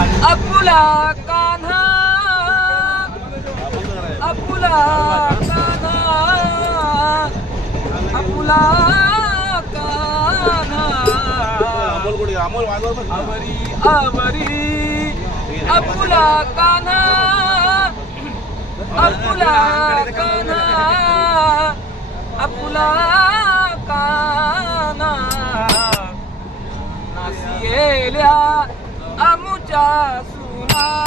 अपुला कान्हा. अपुला कान्हा. अपुला कान्हा. आवरी आवरी. अपुला कान्हा. अपुला कान्हा. अपुला 加速啦。